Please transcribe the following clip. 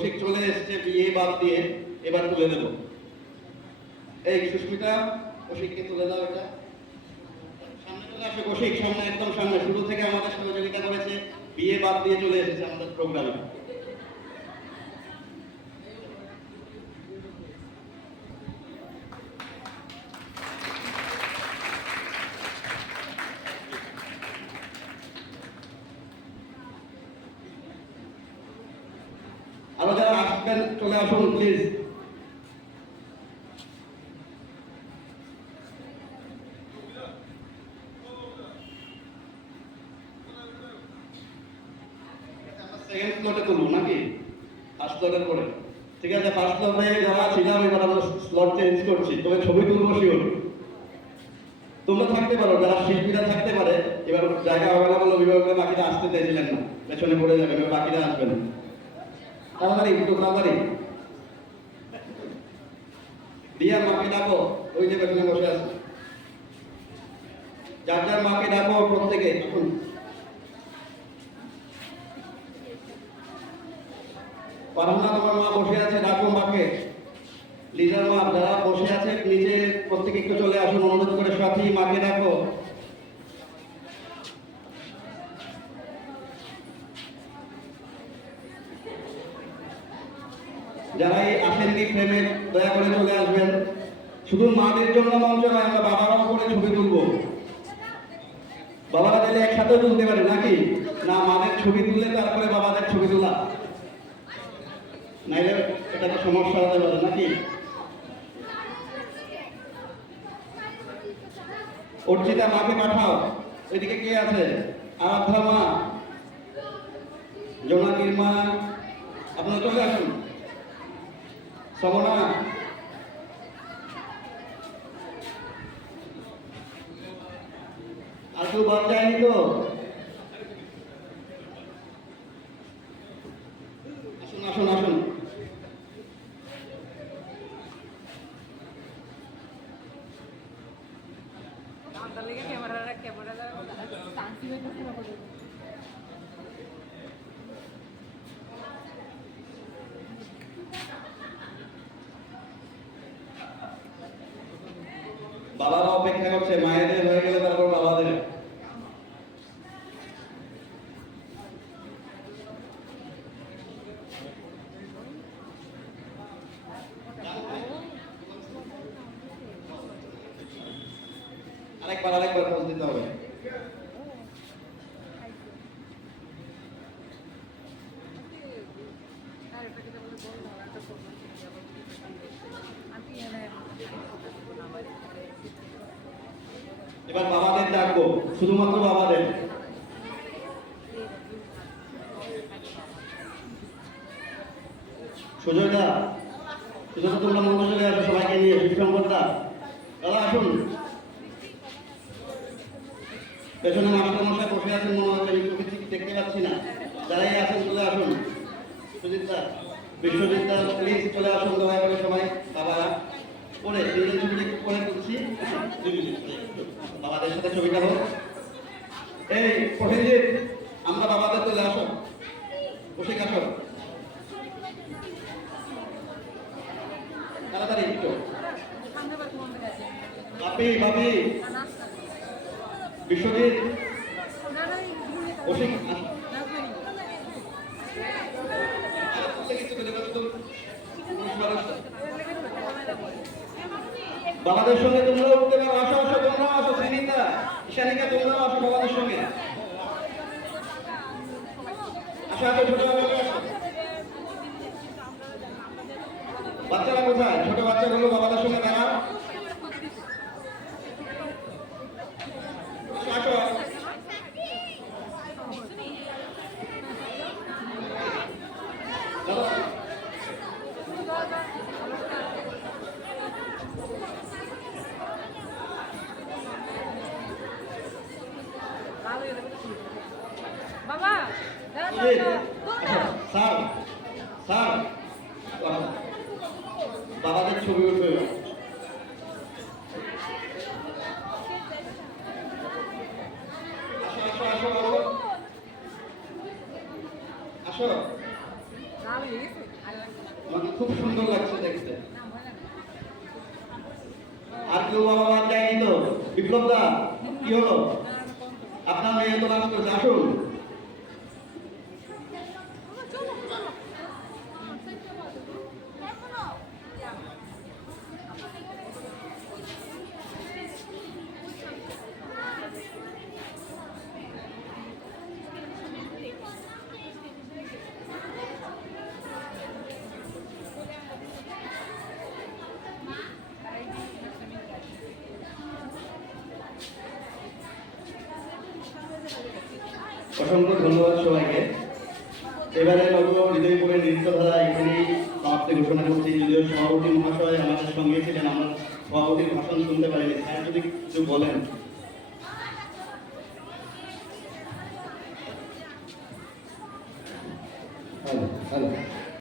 কৌশিক চলে এসছে বিয়ে বাদ দিয়ে, এবার তুলে দেব। এই সুস্মিতা, কৌশিককে তুলে দাও। এটা সামনে চলে আসো কৌশিক, সামনে, একদম সামনে। শুরু থেকে আমাদের সহযোগিতা করেছে, বিয়ে বাদ দিয়ে চলে এসেছে আমাদের প্রোগ্রামে। আরো যারা আসবেন চলে আসুন প্লিজ। সেকেন্ড স্লটে তুলবো নাকি ফার্স্ট স্লটের পরে? ঠিক আছে, ফার্স্ট স্লটে যারা ছিলাম এবার আমরা স্লট চেঞ্জ করছি, তবে ছবি তুলবো শিওর। তোমরা থাকতে পারো, যারা শিল্পীরা থাকতে পারে। এবার জায়গা অ্যাভেলেবল, অভিভাবকরা বাকিরা আসতে চাইছিলেন না, পেছনে পড়ে যাবে, এবার বাকিরা আসবেন। তাড়াতাড়ি, একটু তাড়াতাড়ি দিয়া মাকে ডাকো, ওই যে পেছনে বসে আছে। যার যার মাকে ডাকো প্রত্যেকে। এখন পারহনা তোমার মা বসে আছে, ডাকো মাকে। লিজার মা, যারা বসে আছে নিচে প্রত্যেকে একটু চলে আসুন অনুরোধ করে। সাথী, মাকে ডাকো। যারাই আসেননি ফ্রেমে দয়া করে চলে আসবেন। শুধু মাদের জন্য মঞ্চ নয়, আমরা বাবারাও করে ছবি তুলবো। বাবারা দিলে একসাথে তুলতে পারে নাকি? না, মাদের ছবি তুললে তারপরে বাবাদের ছবি তোলা, নাইলে এটা তো সমস্যা হতে পারে নাকি? অর্চিতা, মাকে পাঠাও। এদিকে কে আছে? আরাধ্যা মা, জোনাকির মা, আপনারা চলে আসুন। সমনা, আর কেউ বাদ যায়নি তো? আসুন আসুন আসুন। বাবারা অপেক্ষা করছে, মায়েদের হয়ে গেলে তারপর বাবাদের। আরেকবার খোঁজ দিতে হবে। এবার বাবাদের ডাকবো, শুধুমাত্র বাবাদের। সুজয়দা, সুজয়দা তোমরা মন্দির চলে আসো সবাইকে নিয়ে। শিবশঙ্করদা, দাদা আসুন। পেছনে মাস্টার মশাই বসে আছেন মনে হচ্ছে, আমি ছবি দেখতে পাচ্ছি না। যারাই আছেন চলে আসুন। সুজিতদা, বিশ্বজিৎদা, প্লিজ চলে আসুন দয়া করে সবাই। বাবারা পরে তিনজন ছবি করে তুলছি, বাবাদের সাথে ছবিটা হোক। এই প্রসেনজিৎ, আমরা বাবাদের চলে আসো, বসে আসো তাড়াতাড়ি একটু। বাপি, বাপি, বিশ্বজিৎ, বসে বাবাদের সঙ্গে তোমরা উঠতে পারো। আসো আসো, তোমরাও আসো। শ্রীনিতা, ঈশানিকা, তোমরাও আসো বাবাদের সঙ্গে। আসো আসো, ছোট বাচ্চারা কোথায়? ছোট বাচ্চাগুলো বাবাদের সঙ্গে দাঁড়াও। আসো আসো। বাবা, স্যার, স্যার, বাবাদের ছবি উঠবে। আসো আসো আসো আসো। খুব সুন্দর লাগছে দেখতে। আর কেউ বাবা মা যায়নি তো? বিপ্লব দা, কি হলো? আপনার মেয়ে তো নাচ করছে, আসুন। অসংখ্য ধন্যবাদ সবাইকে। এবারে নব হৃদয়পুরে নৃত্যধারা এখানেই সমাপ্তি ঘোষণা করছি। যদিও সভাপতি মহাশয় আমাদের সঙ্গে ছিলেন, আমরা সভাপতির ভাষণ শুনতে পারিনি। স্যার যদি কিছু বলেন। Hello hello